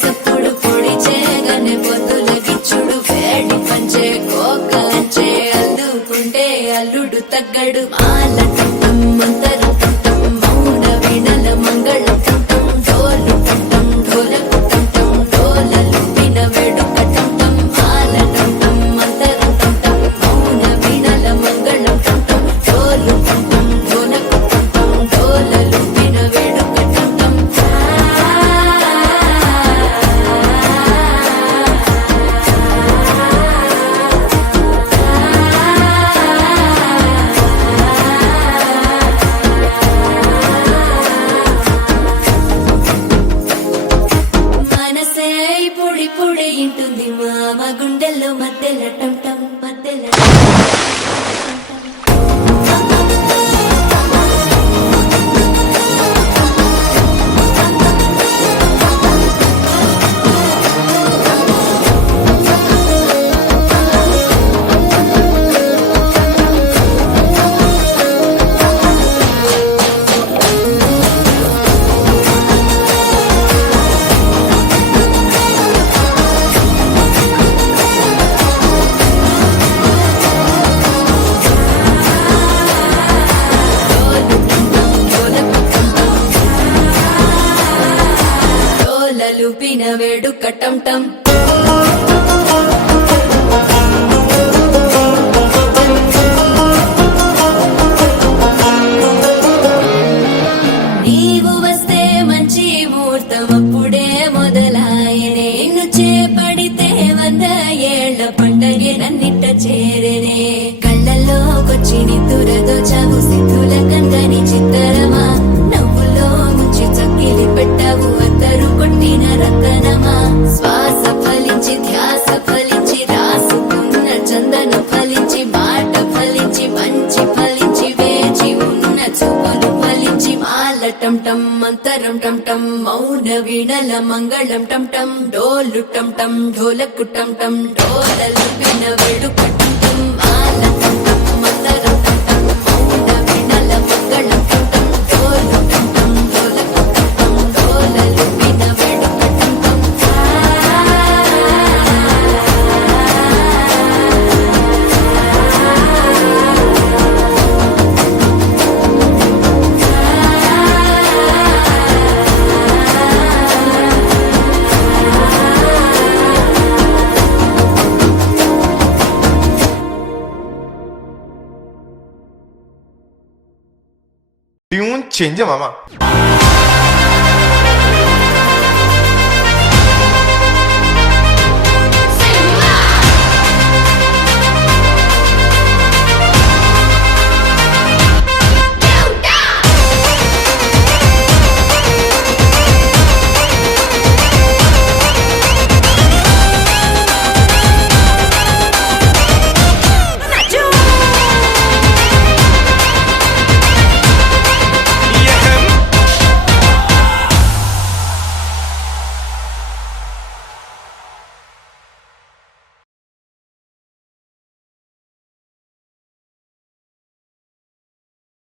సప్పుడు పొడి చేయగానే పొద్దుల గిచ్చుడు వేడి పంచే కోకలంచే అల్లుకుంటే అల్లుడు తగ్గడు మాల టంటం మంతర టంటం మౌన వీణల మంగళ టంటం డోలు టంటం ఢోలకు టంటం డోలలు విన వేడుక టంటం మాల టంటం మంతర టంటం మౌన వీణల మంగళ టంటం డోలు టంటం ఢోలకు టంటం డోలలు విన వేడుక టంటం మనసే పొడి పొడి ఇంటుంది మామ గుండెల్లో మధ్యల టంటం మధ్యల డోలలు పిన వేడుక టంటం నీవు వస్తే మంచి ముహూర్తం అప్పుడే మొదలాయనే నిన్ను చేపడితే 100 ఏళ్ల పండగే నన్నిట్ట చేరనే కళ్ళల్లోకొచ్చి నిద్దురదోచావు సిద్ధుల కందని చిత్తరమా నవ్వులో ముంచి చక్కిలి పెట్టావు అద్దరు కొట్టిన రతనమా శ్వాస ఫలించి ధ్యాస ఫలించి రాసుకున్న చందన ఫలించి మాట ఫలించి మంచి ఫలించి వేచి ఉన్న చూపులు ఫలించి మాల టంటం మంతరం టంటం మౌన వీణల మంగళం టంటం డోలు టంటం ఢోలకు టంటం డోలలు విన వేడుక టంటం మాల టంటం మంతరం టంటం మౌన వీణల మంగళం టంటం డోలు టంటం ఢోలకు టంటం డోలలు విన వేడుక టంటం ट्यून चेंज है मामा।